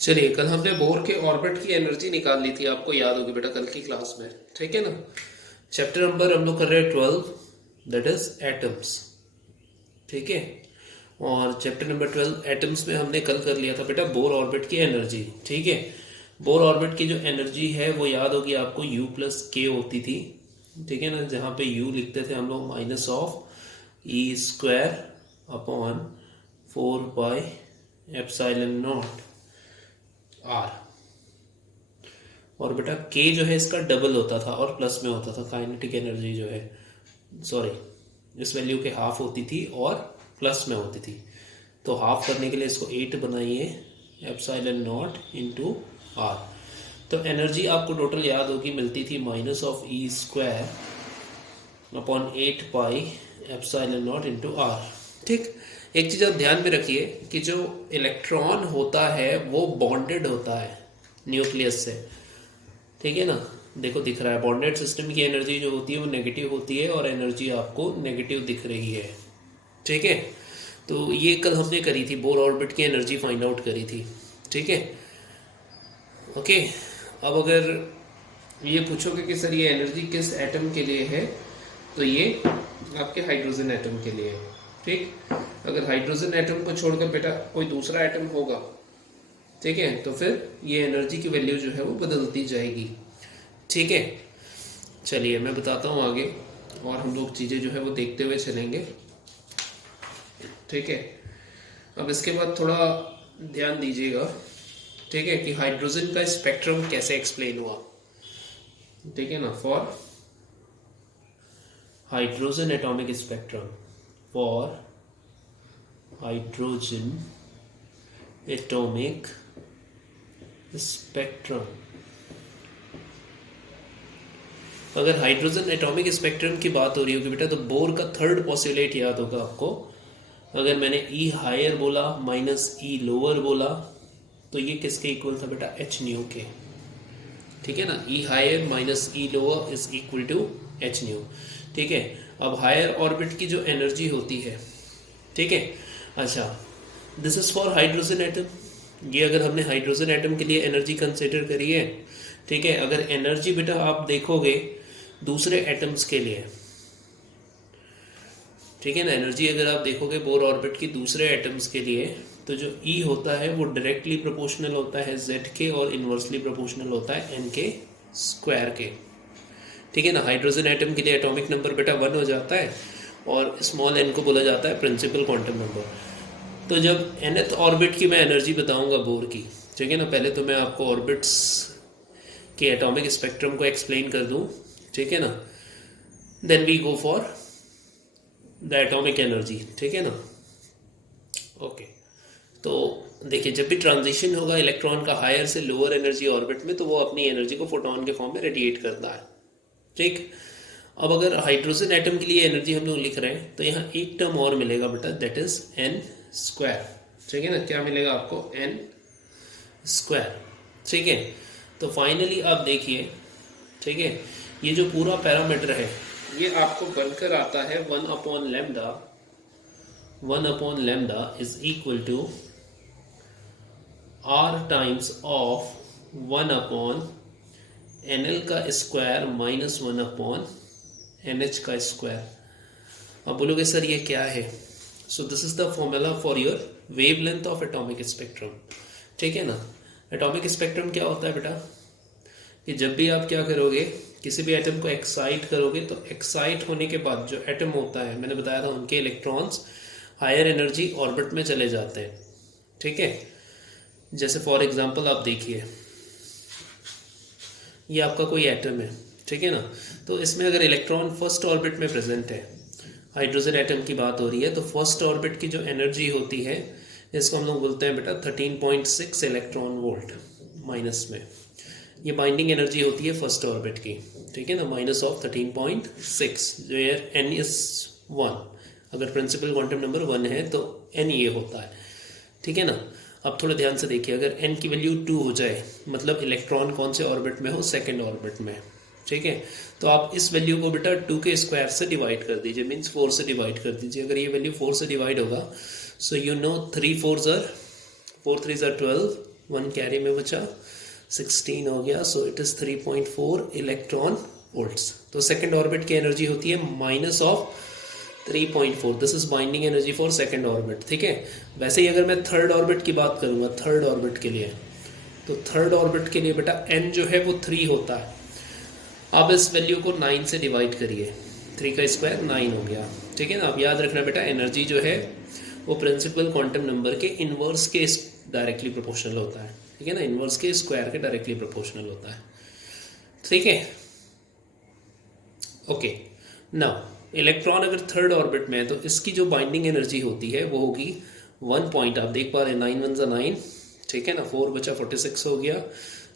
चलिए, कल हमने बोर के ऑर्बिट की एनर्जी निकाल ली थी, आपको याद होगी बेटा कल की क्लास में, ठीक है ना। चैप्टर नंबर हम लोग कर रहे हैं 12, दैट इज एटम्स, ठीक है। और चैप्टर नंबर 12 एटम्स में हमने कल कर लिया था बेटा बोर ऑर्बिट की एनर्जी, ठीक है। बोर ऑर्बिट की जो एनर्जी है वो याद होगी आपको, U प्लस के होती थी, ठीक है ना। जहाँ पे U लिखते थे हम लोग minus of e square upon 4 pi epsilon naught r. और बेटा के जो है इसका डबल होता था और प्लस में होता था। काइनेटिक एनर्जी जो है, सॉरी, इस वैल्यू के हाफ होती थी और प्लस में होती थी। तो हाफ करने के लिए इसको 8 बनाइए, एप्सिलॉन नॉट इंटू आर। तो एनर्जी आपको टोटल याद होगी, मिलती थी minus of e square upon 8 pi epsilon naught into r, ठीक। एक चीज़ आप ध्यान में रखिए कि जो इलेक्ट्रॉन होता है वो बॉन्डेड होता है न्यूक्लियस से, ठीक है ना। देखो दिख रहा है, बॉन्डेड सिस्टम की एनर्जी जो होती है वो नेगेटिव होती है और एनर्जी आपको नेगेटिव दिख रही है, ठीक है। तो ये कल हमने करी थी, बोर ऑर्बिट की एनर्जी फाइंड आउट करी थी, ठीक है। ओके, अब अगर ये पूछोगे कि सर ये एनर्जी किस एटम के लिए है, तो ये आपके हाइड्रोजन एटम के लिए है, ठीक। अगर हाइड्रोजन एटम को छोड़कर बेटा कोई दूसरा एटम होगा, ठीक है, तो फिर ये एनर्जी की वैल्यू जो है वो बदलती जाएगी, ठीक है। चलिए मैं बताता हूँ आगे, और हम लोग चीज़ें जो है वो देखते हुए चलेंगे, ठीक है। अब इसके बाद थोड़ा ध्यान दीजिएगा, ठीक है, कि हाइड्रोजन का स्पेक्ट्रम कैसे एक्सप्लेन हुआ, ठीक है ना। For hydrogen atomic spectrum, for hydrogen atomic spectrum. अगर हाइड्रोजन एटॉमिक स्पेक्ट्रम की बात हो रही होगी बेटा, तो बोर का थर्ड पॉस्टुलेट याद होगा आपको। अगर मैंने ई हायर बोला माइनस ई लोअर बोला, तो ये किसके इक्वल था बेटा, एच न्यू के, ठीक है ना। E higher minus E lower is equal to h nu, ठीक है। अब हायर ऑर्बिट की जो एनर्जी होती है, ठीक है। अच्छा, this is for hydrogen atom. ये अगर हमने हाइड्रोजन एटम के लिए एनर्जी कंसिडर करी है, ठीक है। अगर एनर्जी बेटा आप देखोगे दूसरे एटम्स के लिए, ठीक है ना, एनर्जी अगर आप देखोगे बोर ऑर्बिट की दूसरे एटम्स के लिए, तो जो E होता है वो डायरेक्टली प्रोपोर्शनल होता है Z के और इन्वर्सली प्रोपोर्शनल होता है N के स्क्वायर के, ठीक है ना। हाइड्रोजन एटम के लिए एटॉमिक नंबर बेटा 1 हो जाता है और स्मॉल n को बोला जाता है प्रिंसिपल क्वांटम नंबर। तो जब nth ऑर्बिट की मैं एनर्जी बताऊंगा बोर की, ठीक है ना, पहले तो मैं आपको ऑर्बिट्स के एटॉमिक स्पेक्ट्रम को एक्सप्लेन कर दूं, ठीक है ना, then we go for the atomic energy, ठीक है ना। ओके, तो देखिए जब भी ट्रांजिशन होगा इलेक्ट्रॉन का हायर से लोअर एनर्जी ऑर्बिट में, तो वो अपनी एनर्जी को फोटोन के फॉर्म में रेडिएट करता है, ठीक। अब अगर हाइड्रोजन एटम के लिए एनर्जी हम लोग लिख रहे हैं, तो यहाँ एक टर्म और मिलेगा बेटा, दैट इज एन स्क्वायर, ठीक है ना। क्या मिलेगा आपको, एन स्क्वायर, ठीक है। तो फाइनली आप देखिए, ठीक है, ये जो पूरा पैरामीटर है ये आपको बनकर आता है 1/λ। 1/λ is equal to r times of 1/nl का स्क्वायर माइनस 1/nh का स्क्वायर। अब बोलोगे सर ये क्या है, so this is the formula for your wavelength of atomic spectrum, ठीक है ना। एटॉमिक स्पेक्ट्रम क्या होता है बेटा, कि जब भी आप क्या करोगे, किसी भी एटम को एक्साइट करोगे, तो एक्साइट होने के बाद जो एटम होता है, मैंने बताया था उनके इलेक्ट्रॉन्स हायर एनर्जी ऑर्बिट में चले जाते हैं, ठीक है। जैसे फॉर एग्जांपल आप देखिए, ये आपका कोई एटम है, ठीक है ना। तो इसमें अगर इलेक्ट्रॉन फर्स्ट ऑर्बिट में प्रेजेंट है, हाइड्रोजन एटम की बात हो रही है, तो फर्स्ट ऑर्बिट की जो एनर्जी होती है, इसको हम लोग बोलते हैं बेटा 13.6 इलेक्ट्रॉन वोल्ट माइनस में। ये बाइंडिंग एनर्जी होती है फर्स्ट ऑर्बिट की, ठीक है ना, माइनस ऑफ 13.6, जो n इज 1। अगर प्रिंसिपल क्वांटम नंबर 1 है तो n ये होता है, ठीक है ना। अब थोड़ा ध्यान से देखिए, अगर n की वैल्यू 2 हो जाए, मतलब इलेक्ट्रॉन कौन से ऑर्बिट में हो, सेकेंड ऑर्बिट में, ठीक है। तो आप इस वैल्यू को बेटा 2 के स्क्वायर से डिवाइड कर दीजिए, मीन्स 4 से डिवाइड कर दीजिए। अगर ये वैल्यू 4 से डिवाइड होगा, so you know 3 4s are 4 3s are 12, 1 carry में बचा, 16 हो गया, so it is 3.4 electron volts. तो सेकंड ऑर्बिट की एनर्जी होती है minus of 3.4, this is binding energy for second orbit. ठीक है, वैसे ही अगर मैं थर्ड ऑर्बिट की बात करूंगा, थर्ड ऑर्बिट के लिए, तो थर्ड ऑर्बिट के लिए बेटा n जो है वो 3 होता है। अब इस वैल्यू को 9 से डिवाइड करिए, 3 का स्क्वायर 9 हो गया। ठीक है ना, अब याद रखना बेटा एनर्जी जो है वो प्रिंसिपल क्वांटम नंबर के इनवर्स के डायरेक्टली प्रोपोर्शनल होता है। ठीक है ना, इनवर्स के स्क्वायर के डायरेक्टली प्रोपोर्शनल होता है। ठीक है, ओके। नाउ इलेक्ट्रॉन अगर थर्ड ऑर्बिट में है तो इसकी जो बाइंडिंग एनर्जी होती है वो होगी 1 पॉइंट, आप देख पा रहे हैं 9 1 ज़ा 9, ठीक है ना, 4 बचा 46 हो गया,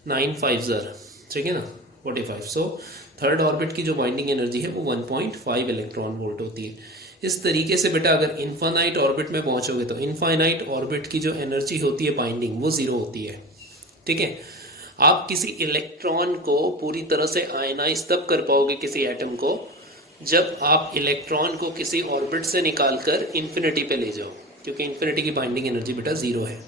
9 5 ज़र, ठीक है ना 45। सो थर्ड ऑर्बिट की जो बाइंडिंग एनर्जी है वो 1.5 इलेक्ट्रॉन वोल्ट होती है। इस तरीके से बेटा अगर इनफाइनाइट ऑर्बिट में पहुंचोगे तो इनफाइनाइट ऑर्बिट की जो एनर्जी होती है बाइंडिंग वो जीरो होती है। ठीक है, आप किसी इलेक्ट्रॉन को पूरी तरह से आयनाइज तब कर पाओगे किसी एटम को जब आप इलेक्ट्रॉन को किसी ऑर्बिट से निकालकर इन्फिनिटी पे ले जाओ, क्योंकि इन्फिनिटी की बाइंडिंग एनर्जी बेटा जीरो है।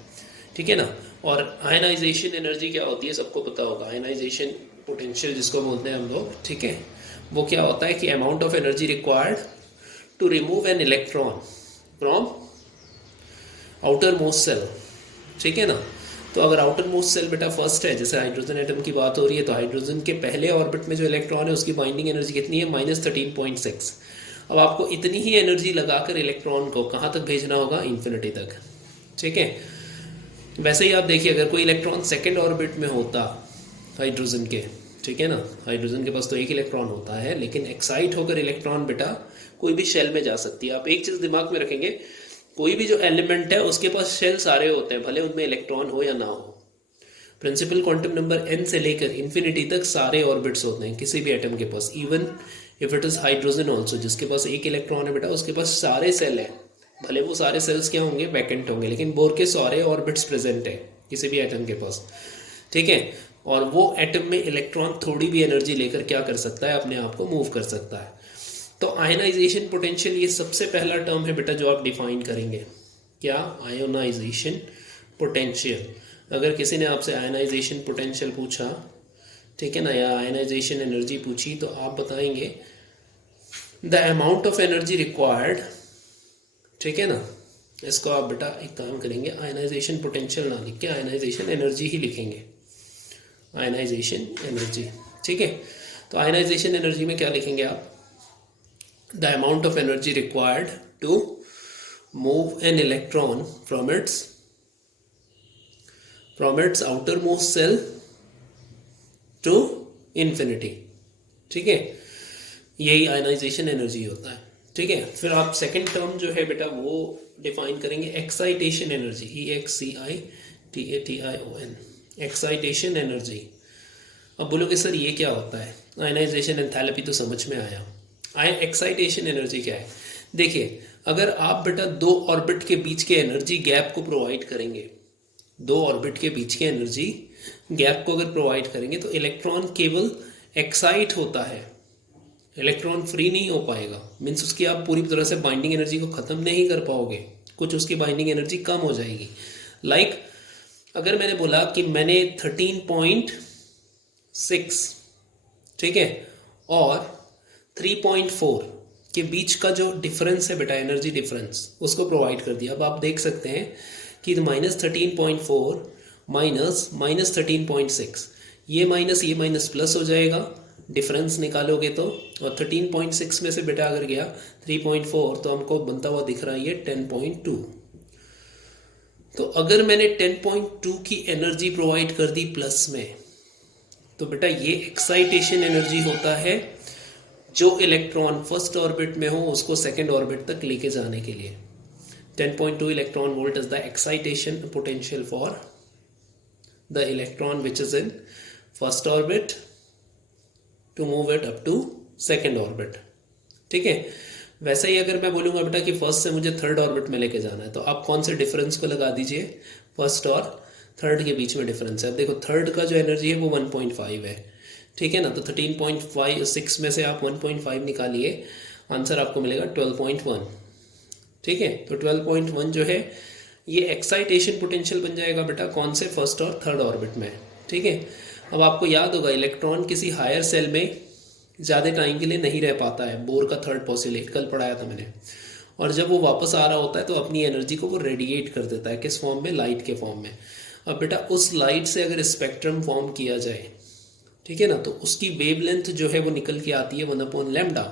ठीक है ना, और आयनाइजेशन एनर्जी क्या होती है सबको पता होगा, आयनाइजेशन पोटेंशियल जिसको बोलते हैं हम लोग। ठीक है, वो क्या होता है कि amount of energy required to remove an electron from outermost shell. ठीक है ना, तो अगर आउटर मोस्ट सेल बेटा फर्स्ट है, जैसे हाइड्रोजन एटम की बात हो रही है, तो हाइड्रोजन के पहले ऑर्बिट में जो इलेक्ट्रॉन है उसकी बाइंडिंग एनर्जी कितनी है, -13.6। अब आपको इतनी ही एनर्जी लगाकर इलेक्ट्रॉन को कहाँ तक भेजना होगा, इन्फिनिटी तक। ठीक है, वैसे ही आप देखिए अगर कोई इलेक्ट्रॉन सेकेंड ऑर्बिट में होता हाइड्रोजन के, ठीक है ना, हाइड्रोजन के पास तो एक इलेक्ट्रॉन होता है, लेकिन एक्साइट होकर इलेक्ट्रॉन बेटा कोई भी शेल में जा सकती है। आप एक चीज दिमाग में रखेंगे, कोई भी जो एलिमेंट है उसके पास शेल सारे होते हैं, भले उनमें इलेक्ट्रॉन हो या ना हो। प्रिंसिपल क्वांटम नंबर n से लेकर इन्फिनिटी तक सारे ऑर्बिट्स होते हैं किसी भी एटम के पास, even if it is hydrogen also, जिसके पास एक इलेक्ट्रॉन है बेटा उसके पास सारे सेल है, भले वो सारे सेल्स क्या होंगे, वैकेंट होंगे, लेकिन बोर के सारे ऑर्बिट्स प्रेजेंट है किसी भी एटम के पास। ठीक है, और वो एटम में इलेक्ट्रॉन थोड़ी भी एनर्जी लेकर क्या कर सकता है, अपने आप को मूव कर सकता है। तो आयनाइजेशन पोटेंशियल ये सबसे पहला टर्म है बेटा जो आप डिफाइन करेंगे। क्या, आयोनाइजेशन पोटेंशियल। अगर किसी ने आपसे आयनाइजेशन पोटेंशियल पूछा, ठीक है ना, या आयनाइजेशन एनर्जी पूछी, तो आप बताएंगे the amount of energy required. ठीक है ना, इसको आप बेटा एक काम करेंगे, आयनाइजेशन पोटेंशियल ना लिख के आयनाइजेशन एनर्जी ही लिखेंगे, आयनाइजेशन एनर्जी। ठीक है, तो आयनाइजेशन एनर्जी में क्या लिखेंगे आप, the amount of energy required to move an electron from its outermost shell to infinity. ठीक है, यही आयनाइजेशन एनर्जी होता है। ठीक है, फिर आप सेकंड टर्म जो है बेटा वो डिफाइन करेंगे excitation energy, EXCITATION, excitation energy. अब बोलोगे सर ये क्या होता है, आयनाइजेशन एंथैल्पी तो समझ में आया, एक्साइटेशन एनर्जी क्या है। देखिए अगर आप बेटा दो ऑर्बिट के बीच के एनर्जी गैप को प्रोवाइड करेंगे, दो ऑर्बिट के बीच के एनर्जी गैप को अगर प्रोवाइड करेंगे तो इलेक्ट्रॉन केवल एक्साइट होता है, इलेक्ट्रॉन फ्री नहीं हो पाएगा। मीन्स उसकी आप पूरी तरह से बाइंडिंग एनर्जी को खत्म नहीं कर पाओगे, कुछ उसकी बाइंडिंग एनर्जी कम हो जाएगी। लाइक अगर मैंने बोला कि मैंने 13.6, ठीक है, और 3.4 के बीच का जो डिफरेंस है बेटा, एनर्जी डिफरेंस, उसको प्रोवाइड कर दिया। अब आप देख सकते हैं कि -13.4 माइनस -13.6, ये माइनस प्लस हो जाएगा, डिफरेंस निकालोगे तो, और 13.6 में से बेटा अगर गया 3.4 तो हमको बनता हुआ दिख रहा है ये 10.2। तो अगर मैंने 10.2 की एनर्जी प्रोवाइड कर दी प्लस में, तो बेटा ये एक्साइटेशन एनर्जी होता है जो इलेक्ट्रॉन फर्स्ट ऑर्बिट में हो उसको सेकेंड ऑर्बिट तक लेके जाने के लिए। 10.2 electron volt is the excitation potential for the electron which is in first orbit to move it up to second orbit. ठीक है, वैसे ही अगर मैं बोलूंगा बेटा कि फर्स्ट से मुझे थर्ड ऑर्बिट में लेके जाना है, तो आप कौन से डिफरेंस को लगा दीजिए, फर्स्ट और थर्ड के बीच में डिफरेंस है। अब देखो थर्ड का जो एनर्जी है वो 1.5 है, ठीक है ना, तो 13.6 में से आप 1.5 निकालिए, आंसर आपको मिलेगा 12.1। ठीक है, तो 12.1 जो है ये एक्साइटेशन पोटेंशियल बन जाएगा बेटा कौन से, फर्स्ट और थर्ड ऑर्बिट में, ठीक है। अब आपको याद होगा इलेक्ट्रॉन किसी हायर सेल में ज़्यादा टाइम के लिए नहीं रह पाता है, बोर का थर्ड पोस्टुलेट कल पढ़ाया था मैंने। और जब वो वापस आ रहा होता है तो अपनी एनर्जी को वो रेडिएट कर देता है, किस फॉर्म में, लाइट के फॉर्म में। अब बेटा उस लाइट से अगर स्पेक्ट्रम फॉर्म किया जाए, ठीक है ना, तो उसकी वेवलेंथ जो है वो निकल के आती है 1/λ,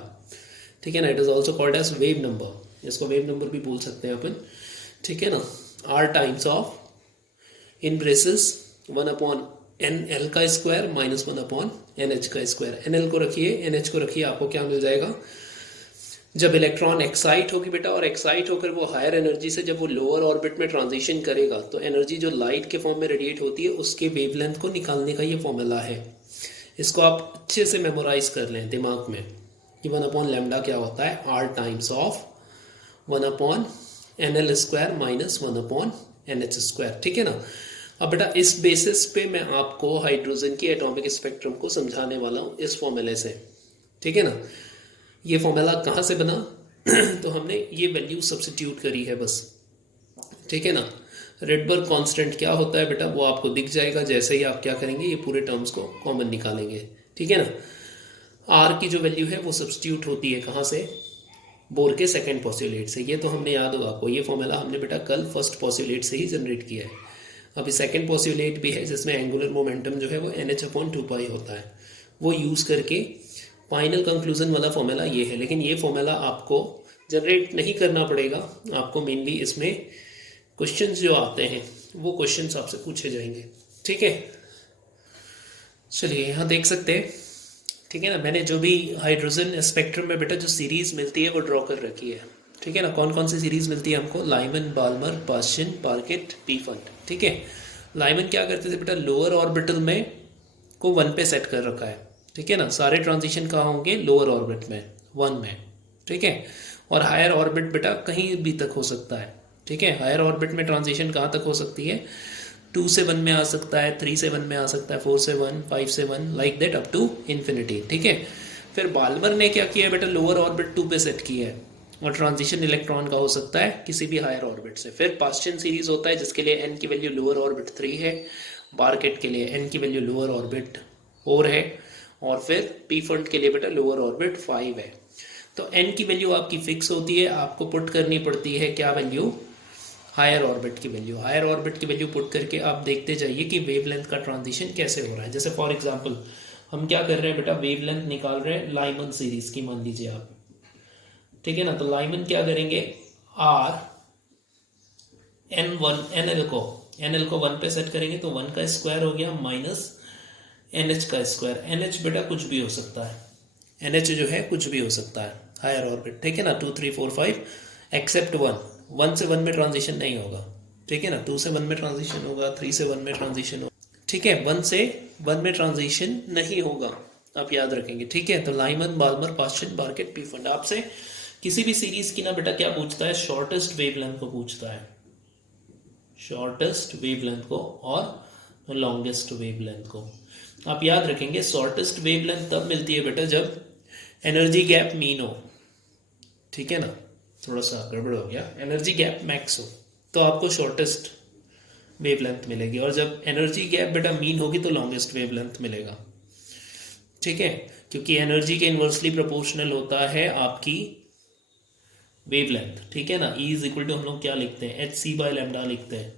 ठीक है ना। It is also called as wave number, इसको वेव नंबर भी बोल सकते हैं अपन, ठीक है ना। r times of in braces 1/nl का स्क्वायर माइनस 1/nh का स्क्वायर। nl को रखिए, nh को रखिए, आपको क्या मिल जाएगा, जब इलेक्ट्रॉन एक्साइट होगी बेटा और एक्साइट होकर वो हायर एनर्जी से जब वो लोअर ऑर्बिट में ट्रांजिशन करेगा तो एनर्जी जो लाइट के फॉर्म में रेडिएट होती है उसके वेवलेंथ को निकालने का ये फॉर्मूला है। इसको आप अच्छे से मेमोराइज कर लें दिमाग में कि 1/λ क्या होता है, r times of 1/nl square minus 1/nh square, ठीक है ना। अब बेटा इस बेसिस पे मैं आपको हाइड्रोजन की एटॉमिक स्पेक्ट्रम को समझाने वाला हूँ इस फॉर्मूले से, ठीक है ना। ये फॉर्मूला कहाँ से बना तो हमने ये वैल्यू सब्स्टिट्यूट करी है बस, ठीक है ना। रेडबर्ग कांस्टेंट क्या होता है बेटा वो आपको दिख जाएगा जैसे ही आप क्या करेंगे, ये पूरे टर्म्स को कॉमन निकालेंगे, ठीक है ना। आर की जो वैल्यू है वो सब्स्टिट्यूट होती है कहाँ से, बोर के सेकंड पोस्टुलेट से। ये तो हमने याद होगा आपको, ये फॉर्मूला हमने बेटा कल फर्स्ट पोस्टुलेट से ही जनरेट किया है। अभी सेकंड पोस्टुलेट भी है जिसमें एंगुलर मोमेंटम जो है वो NH/2π होता है, वो यूज़ करके फाइनल कंक्लूजन वाला फॉर्मूला ये है। लेकिन ये फॉर्मूला आपको जनरेट नहीं करना पड़ेगा, आपको मेनली इसमें क्वेश्चंस जो आते हैं वो क्वेश्चंस आपसे पूछे जाएंगे, ठीक है। चलिए यहाँ देख सकते हैं, ठीक है ना। मैंने जो भी हाइड्रोजन स्पेक्ट्रम में बेटा जो सीरीज मिलती है वो ड्रॉ कर रखी है, ठीक है ना। कौन कौन सी सीरीज मिलती है हमको, लाइमन, बाल्मर, पाश्चिन, पार्केट, पीफंट, ठीक है। लाइमन क्या करते थे बेटा, लोअर ऑर्बिटल में को 1 पे सेट कर रखा है, ठीक है ना। सारे ट्रांजिशन कहाँ होंगे, लोअर ऑर्बिट में 1 में, ठीक है। और हायर ऑर्बिट बेटा कहीं भी तक हो सकता है, ठीक है। हायर ऑर्बिट में ट्रांजिशन कहाँ तक हो सकती है, 2 से 1 में आ सकता है, 3 से 1 में आ सकता है, 4 से 1, 5 से 1, like that up to infinity, ठीक है। फिर बाल्मर ने क्या किया बेटा, लोअर ऑर्बिट 2 पे सेट किया है और ट्रांजिशन इलेक्ट्रॉन का हो सकता है किसी भी हायर ऑर्बिट से। फिर पाश्चिन सीरीज होता है जिसके लिए n की वैल्यू लोअर ऑर्बिट 3 है, बार्केट के लिए n की वैल्यू लोअर ऑर्बिट 4 है, और फिर पी फंड के लिए बेटा लोअर ऑर्बिट 5 है। तो n की वैल्यू आपकी फिक्स होती है, आपको पुट करनी पड़ती है क्या वैल्यू, हायर ऑर्बिट की वैल्यू। हायर ऑर्बिट की वैल्यू पुट करके आप देखते जाइए कि वेवलेंथ का ट्रांजिशन कैसे हो रहा है। जैसे फॉर एग्जांपल हम क्या कर रहे हैं बेटा, वेवलेंथ निकाल रहे हैं लाइमन सीरीज की, मान लीजिए आप, ठीक है ना। तो लाइमन क्या करेंगे, r nl को 1 पे सेट करेंगे तो 1 का स्क्वायर हो गया माइनस NH का स्क्वायर। NH बेटा कुछ भी हो सकता है, NH जो है कुछ भी हो सकता है हायर ऑर्बिट, ठीक है ना। 2 3 4 5 एक्सेप्ट 1 से 1 में ट्रांजिशन नहीं होगा, ठीक है ना। 2 से 1 में ट्रांजिशन होगा, 3 से 1 में ट्रांजिशन होगा, ठीक है। 1 से 1 में ट्रांजिशन नहीं होगा, आप याद रखेंगे, ठीक है। तो लाइमन, बाल्मर, पाश्चिन, बार्केट, पीफंड आपसे किसी भी सीरीज की ना बेटा क्या पूछता है, शॉर्टेस्ट वेवलेंथ को पूछता है, शॉर्टेस्ट वेवलेंथ को और लॉन्गेस्ट वेवलेंथ को। आप याद रखेंगे शॉर्टेस्ट वेवलेंथ तब मिलती है बेटा जब एनर्जी गैप मीन हो, ठीक है ना। थोड़ा सा गड़बड़ हो गया, एनर्जी गैप मैक्स हो तो आपको शॉर्टेस्ट वेवलेंथ मिलेगी, और जब एनर्जी गैप बेटा मीन होगी तो लॉन्गेस्ट वेवलेंथ मिलेगा, ठीक है। क्योंकि एनर्जी के इन्वर्सली प्रोपोर्शनल होता है आपकी वेवलेंथ, ठीक है ना। E इज इक्वल टू हम लोग क्या लिखते हैं, hc/λ लिखते हैं,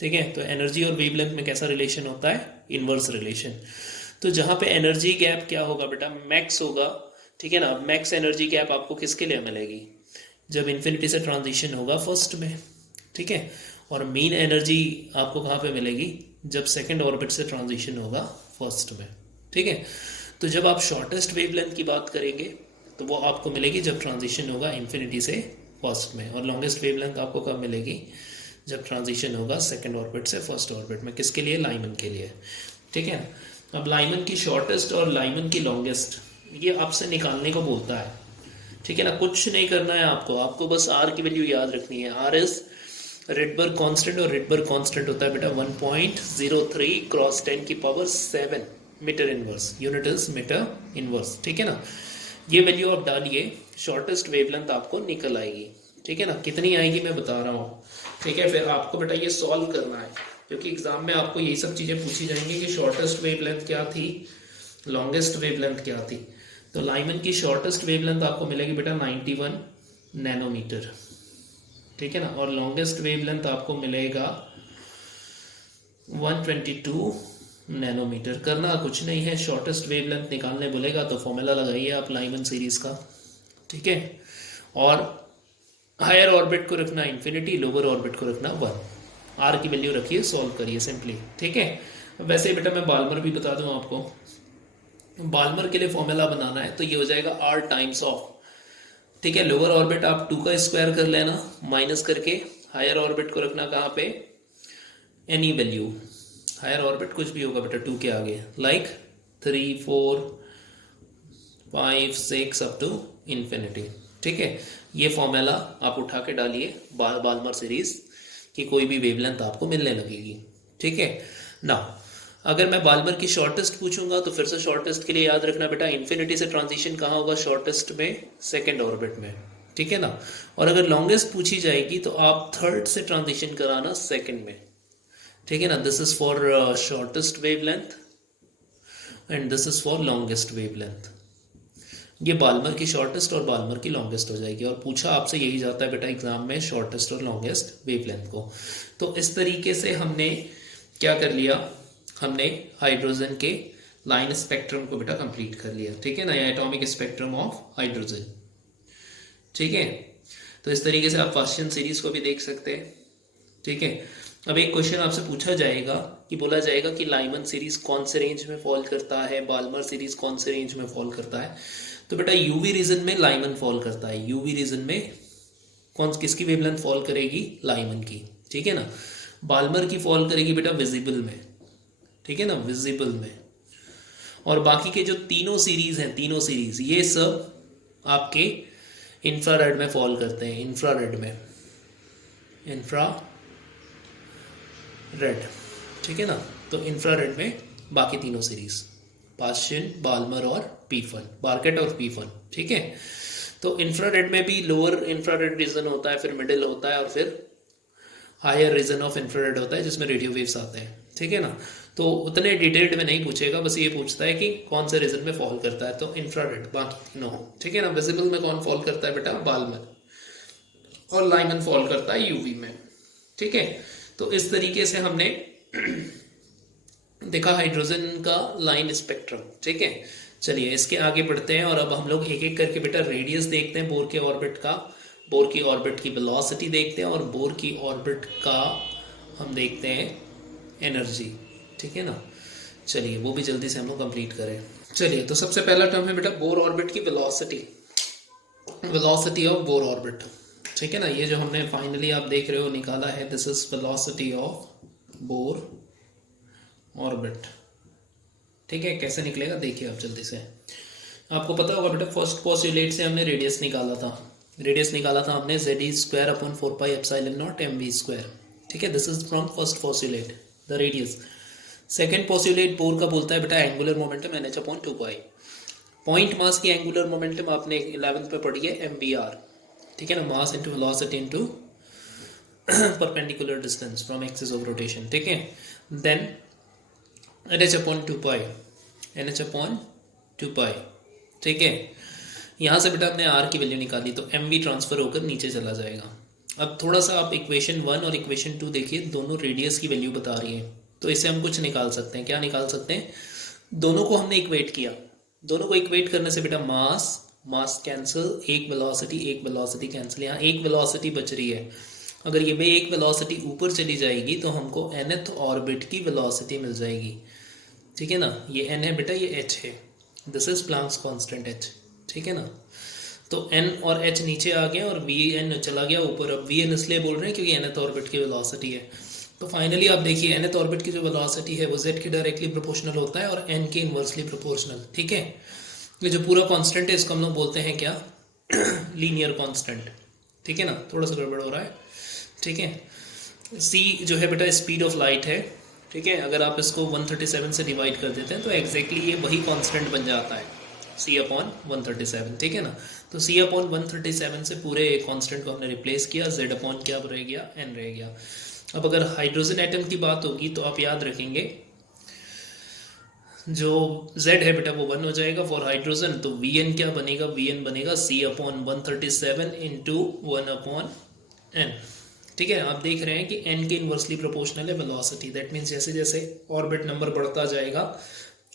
ठीक है। तो एनर्जी और वेवलेंथ में कैसा रिलेशन होता है, इनवर्स रिलेशन। तो जहाँ पे एनर्जी गैप क्या होगा बेटा, मैक्स होगा, ठीक है ना। मैक्स एनर्जी गैप आपको किसके लिए मिलेगी, जब इन्फिनिटी से ट्रांजिशन होगा फर्स्ट में, ठीक है। और मीन एनर्जी आपको कहाँ पे मिलेगी, जब सेकंड ऑर्बिट से ट्रांजिशन होगा फर्स्ट में, ठीक है। तो जब आप शॉर्टेस्ट वेवलेंथ की बात करेंगे तो वो आपको मिलेगी जब ट्रांजिशन होगा इन्फिनिटी से फर्स्ट में, और लॉन्गेस्ट वेवलेंथ आपको कब मिलेगी, जब ट्रांजिशन होगा सेकंड ऑर्बिट से फर्स्ट ऑर्बिट में। किसके लिए, लाइमन के लिए, ठीक है। अब लाइमन की शॉर्टेस्ट और लाइमन की लॉन्गेस्ट ये आपसे निकालने को बोलता है, ठीक है ना। कुछ नहीं करना है आपको, आपको बस आर की वैल्यू याद रखनी है। आर इज रेडबर्ग कांस्टेंट, और रेडबर्ग कांस्टेंट होता है बेटा 1.03 क्रॉस 10 की power 7 metre inverse, unit is metre inverse, ठीक है ना। ये वैल्यू आप डालिए, शॉर्टेस्ट वेवलेंथ आपको निकल आएगी, ठीक ठीक है ना, कितनी आएगी मैं बता रहा हूँ, ठीक है। फिर आपको बेटा ये सॉल्व करना है, क्योंकि एग्जाम में आपको यही सब चीज़ें पूछी जाएंगी कि शॉर्टेस्ट वेवलेंथ क्या थी, लॉन्गेस्ट वेवलेंथ क्या थी। तो लाइमन की शॉर्टेस्ट वेवलेंथ आपको मिलेगी बेटा 91 नैनोमीटर, ठीक है ना, और लॉन्गेस्ट वेवलेंथ आपको मिलेगा 122 नैनोमीटर। करना कुछ नहीं है, शॉर्टेस्ट वेवलेंथ निकालने बोलेगा तो फॉर्मूला लगाइए आप लाइमन सीरीज का, ठीक है। और हायर ऑर्बिट को रखना इन्फिनिटी, लोअर ऑर्बिट को रखना 1, आर की वैल्यू रखिए, सॉल्व करिए सिंपली, ठीक है। वैसे बेटा मैं बाल्मर भी बता दूं आपको, बाल्मर के लिए फॉर्मूला बनाना है तो ये हो जाएगा आर टाइम्स ऑफ, ठीक है। लोअर ऑर्बिट आप 2 का स्क्वायर कर लेना माइनस करके, हायर ऑर्बिट को रखना कहाँ पे, एनी वैल्यू, हायर ऑर्बिट कुछ भी होगा बेटा 2 के आगे, लाइक 3 4 5 6 अप टू इन्फिनिटी, ठीक है। ये फॉर्मूला आप उठा के डालिए बाल्मर सीरीज की, कोई भी वेवलेंथ आपको मिलने लगेगी, ठीक है ना। अगर मैं बाल्मर की शॉर्टेस्ट पूछूंगा तो फिर से शॉर्टेस्ट के लिए याद रखना बेटा, इन्फिनिटी से ट्रांजिशन कहाँ होगा, शॉर्टेस्ट में, सेकेंड ऑर्बिट में, ठीक है ना। और अगर लॉन्गेस्ट पूछी जाएगी तो आप थर्ड से ट्रांजिशन कराना सेकेंड में, ठीक है ना। This is for shortest wavelength and this is for longest wavelength. ये बाल्मर की शॉर्टेस्ट और बाल्मर की लॉन्गेस्ट हो जाएगी, और पूछा आपसे यही जाता है बेटा एग्जाम में, शॉर्टेस्ट और लॉन्गेस्ट वेवलेंथ को। तो इस तरीके से हमने क्या कर लिया, हमने हाइड्रोजन के लाइन स्पेक्ट्रम को बेटा कंप्लीट कर लिया, ठीक है ना, या एटॉमिक स्पेक्ट्रम ऑफ हाइड्रोजन, ठीक है। तो इस तरीके से आप फर्स्ट सीरीज को भी देख सकते हैं, ठीक है। अब एक क्वेश्चन आपसे पूछा जाएगा कि बोला जाएगा कि लाइमन सीरीज कौन से रेंज में फॉल करता है, बाल्मर सीरीज कौन से रेंज में फॉल करता है। तो बेटा यूवी रीजन में लाइमन फॉल करता है, यूवी रीजन में कौन किसकी वेवलेंथ फॉल करेगी, लाइमन की, ठीक है ना। बाल्मर की फॉल करेगी बेटा विजिबल में, ठीक है ना, विजिबल में। और बाकी के जो तीनों सीरीज हैं, तीनों सीरीज ये सब आपके इंफ्रारेड में फॉल करते हैं, इंफ्रारेड में, इंफ्रारेड, ठीक है ना। तो इंफ्रारेड में बाकी तीनों सीरीज, पाश्चिन, बाल्मर और पीफन, बार्केट और पीफन, ठीक है। तो इंफ्रारेड में भी लोअर इंफ्रारेड रीजन होता है, फिर मिडिल होता है, और फिर हायर रीजन ऑफ इंफ्रारेड होता है जिसमें रेडियो वेव्स आते हैं, ठीक है ना। तो उतने डिटेल्ड में नहीं पूछेगा, बस ये पूछता है कि कौन से रीजन में फॉल करता है, तो इंफ्रारेड, बाकी तीनों, ठीक है ना। विजिबल में कौन फॉल करता है बेटा, बाल्मर, और लाइमन फॉल करता है यूवी में, ठीक है। तो इस तरीके से हमने देखा हाइड्रोजन का लाइन स्पेक्ट्रम, ठीक है। चलिए इसके आगे बढ़ते हैं, और अब हम लोग एक एक करके बेटा रेडियस देखते हैं बोर के ऑर्बिट का, बोर की ऑर्बिट की वेलोसिटी देखते हैं, और बोर की ऑर्बिट का हम देखते हैं एनर्जी, ठीक है ना। चलिए वो भी जल्दी से हम लोग कंप्लीट करें। चलिए तो सबसे पहला टर्म है बेटा बोर ऑर्बिट की velocity, velocity of Bohr orbit, ठीक है ना। ये जो हमने फाइनली आप देख रहे हो निकाला है, this is velocity of Bohr orbit, ठीक है। कैसे निकलेगा देखिए आप जल्दी से, आपको पता होगा बेटा फर्स्ट पोस्टुलेट से हमने रेडियस निकाला था, रेडियस निकाला था हमने z² अपॉन 4 पाई ε0 mv², ठीक है। This is from first postulate the radius. Second postulate bore का बोलता है बेटा एंगुलर मोमेंटम NH अपॉन 2 पाई, पॉइंट मास की एंगुलर मोमेंटम आपने 11th पे पढ़ी है MVR, ठीक है ना, mass into velocity into perpendicular distance from axis of rotation, ठीक है। देन NH अपॉन 2 पाई, NH अपॉन 2 पाई, ठीक है। यहाँ से बेटा हमने R की वैल्यू निकाली तो MV ट्रांसफर होकर नीचे चला जाएगा। अब थोड़ा सा आप इक्वेशन 1 और इक्वेशन 2 देखिए, दोनों रेडियस की वैल्यू बता रही है, तो इससे हम कुछ निकाल सकते हैं। क्या निकाल सकते हैं, दोनों को हमने इक्वेट किया, दोनों को इक्वेट करने से बेटा मास, मास कैंसिल, एक वेलोसिटी कैंसिल, यहाँ एक वेलोसिटी बच रही है। अगर ये भी एक वेलोसिटी ऊपर चली जाएगी तो हमको nth ऑर्बिट की वेलोसिटी मिल जाएगी, ठीक है ना। ये n है बेटा, ये h है, this is Planck's constant h, ठीक है ना। तो n और h नीचे आ गया और vn चला गया ऊपर। अब vn इसलिए बोल रहे हैं क्योंकि nth ऑर्बिट की वेलोसिटी है। तो फाइनली आप देखिए nth ऑर्बिट की जो वेलोसिटी है वो z के डायरेक्टली प्रोपोर्शनल होता है और n के इन्वर्सली प्रोपोर्शनल, ठीक है। ये जो पूरा कांस्टेंट है इसको हम लोग बोलते हैं क्या, लीनियर कांस्टेंट, ठीक है ना। थोड़ा सा गड़बड़ हो रहा है, ठीक है। c जो है बेटा स्पीड ऑफ लाइट है, ठीक है। अगर आप इसको 137 से डिवाइड कर देते हैं तो एग्जैक्टली ये वही कांस्टेंट बन जाता है, C/137, ठीक है ना। तो C/137 से पूरे कांस्टेंट को हमने रिप्लेस किया, Z अपॉन क्या रह गया, n रह गया। अब अगर हाइड्रोजन एटम की बात होगी तो आप याद रखेंगे जो Z है बेटा वो 1 हो जाएगा फॉर हाइड्रोजन, तो Vn क्या बनेगा, Vn बनेगा C/137 इंटू 1/n, ठीक है। आप देख रहे हैं कि n के इन्वर्सली प्रोपोर्शनल है वेलोसिटी, दैट मीन्स जैसे जैसे ऑर्बिट नंबर बढ़ता जाएगा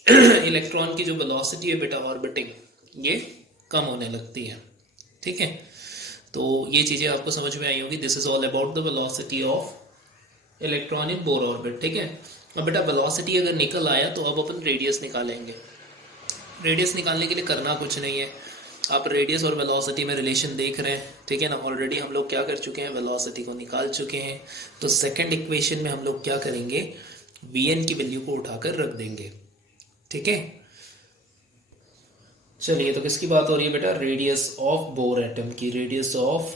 इलेक्ट्रॉन की जो वेलोसिटी है बेटा ऑर्बिटिंग ये कम होने लगती है, ठीक है। तो ये चीज़ें आपको समझ में आई होगी। This is all about the velocity of electron in Bohr orbit, ठीक है। अब बेटा वेलोसिटी अगर निकल आया तो अब अपन रेडियस निकालेंगे। रेडियस निकालने के लिए करना कुछ नहीं है, आप रेडियस और वेलोसिटी में रिलेशन देख रहे हैं, ठीक है ना। ऑलरेडी हम लोग क्या कर चुके हैं, वेलोसिटी को निकाल चुके हैं। तो सेकंड इक्वेशन में हम लोग क्या करेंगे, Vn की वैल्यू को उठाकर रख देंगे, ठीक है। चलिए, तो किसकी बात हो रही है बेटा, रेडियस ऑफ बोर एटम की, रेडियस ऑफ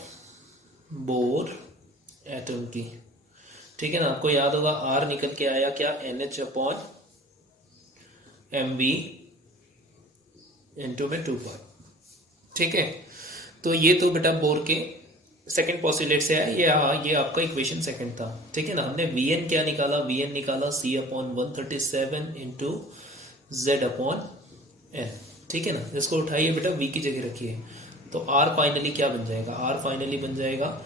बोर एटम की, ठीक है ना। आपको याद होगा R निकल के आया क्या, NH/mv इंटू में 2π, ठीक है। तो ये तो बेटा बोर के सेकंड पॉस्टुलेट से आया, ये आपका इक्वेशन सेकंड था, ठीक है ना। हमने Vn क्या निकाला, Vn निकाला C/137 इंटू Z/n, ठीक है ना। इसको उठाइए बेटा, V की जगह रखिए, तो R फाइनली क्या बन जाएगा, R फाइनली बन जाएगा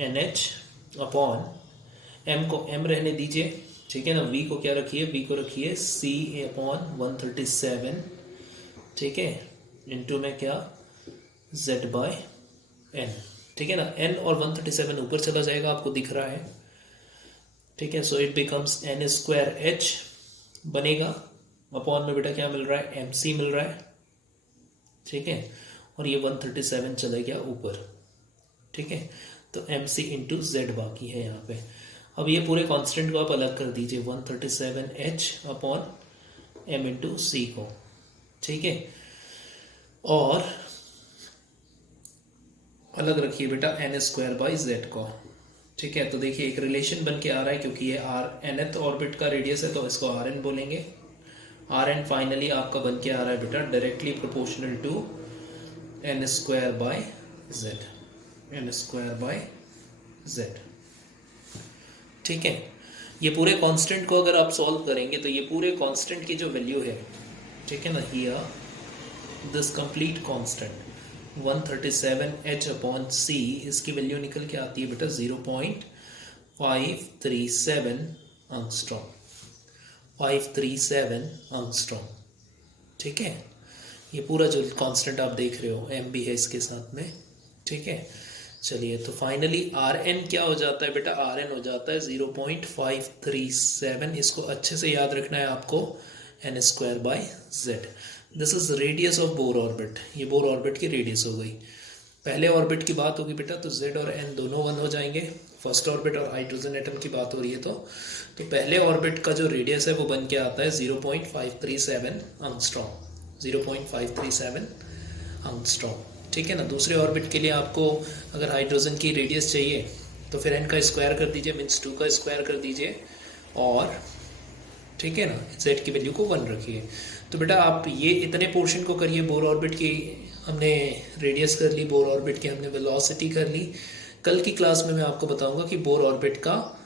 NH/m को m रहने दीजिए, ठीक है ना। V को क्या रखिए, V को रखिए C/137, ठीक है, इंटू में क्या Z/n, ठीक है ना। n और 137 ऊपर चला जाएगा, आपको दिख रहा है, ठीक है। So it becomes n² h बनेगा, अपॉन में बेटा क्या मिल रहा है, mc मिल रहा है, ठीक है। और ये 137 चला गया ऊपर, ठीक है। तो mc इंटू z बाकी है यहाँ पे। अब ये पूरे कांस्टेंट को आप अलग कर दीजिए, 137h अपॉन m इंटू सी को, ठीक है। और अलग रखिए बेटा n²/z को, ठीक है। तो देखिए एक रिलेशन बन के आ रहा है, क्योंकि ये nth ऑर्बिट का रेडियस है तो इसको Rn बोलेंगे। Rn फाइनली आपका बन के आ रहा है बेटा डायरेक्टली प्रोपोर्शनल टू n²/z, ठीक है। ये पूरे कांस्टेंट को अगर आप सॉल्व करेंगे तो ये पूरे कांस्टेंट की जो वैल्यू है, ठीक है ना, here this complete constant 137h/c, इसकी वैल्यू निकल के आती है बेटा 0.537 एंगस्ट्रॉम, 537 एंगस्ट्रॉम, ठीक है। ये पूरा जो कांस्टेंट आप देख रहे हो m भी है इसके साथ में, ठीक है। चलिए, तो फाइनली Rn क्या हो जाता है बेटा, Rn हो जाता है 0.537, इसको अच्छे से याद रखना है आपको, n²/z। This is radius of Bohr orbit, ये बोर ऑर्बिट की रेडियस हो गई। पहले ऑर्बिट की बात होगी बेटा तो z और n दोनों 1 हो जाएंगे, फर्स्ट ऑर्बिट और हाइड्रोजन एटम की बात हो रही है तो पहले ऑर्बिट का जो रेडियस है वो बन के आता है 0.537 एंगस्ट्रॉम, 0.537 एंगस्ट्रॉम, ठीक है ना। दूसरे ऑर्बिट के लिए आपको अगर हाइड्रोजन की रेडियस चाहिए तो फिर n का स्क्वायर कर दीजिए, मीन्स 2 का स्क्वायर कर दीजिए, और ठीक है ना z की वैल्यू को 1 रखिए। तो बेटा आप ये इतने पोर्शन को करिए, बोर ऑर्बिट की हमने रेडियस कर ली, बोर ऑर्बिट की हमने वेलोसिटी कर ली। कल की क्लास में मैं आपको बताऊंगा कि बोर ऑर्बिट का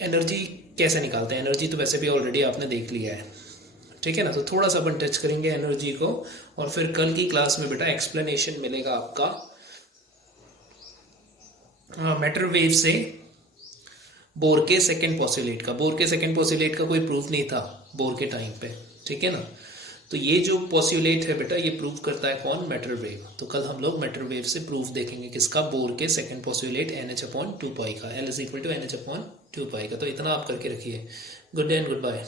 एनर्जी कैसे निकालते हैं। एनर्जी तो वैसे भी ऑलरेडी आपने देख लिया है, ठीक है ना। तो थोड़ा सा अपन टच करेंगे एनर्जी को, और फिर कल की क्लास में बेटा एक्सप्लेनेशन मिलेगा आपका मैटर वेव से बोर के सेकंड पॉस्टुलेट का। बोर के सेकंड पॉस्टुलेट का कोई प्रूफ नहीं था बोर के टाइम पे, ठीक है ना। तो ये जो पॉस्टुलेट है बेटा ये प्रूफ करता है कौन, मैटर वेव। तो कल हम लोग मैटर वेव से प्रूफ देखेंगे किसका, बोर के सेकंड पॉस्टुलेट NH/2π का, L = NH/2π का। तो इतना आप करके रखिए। Good day and good bye.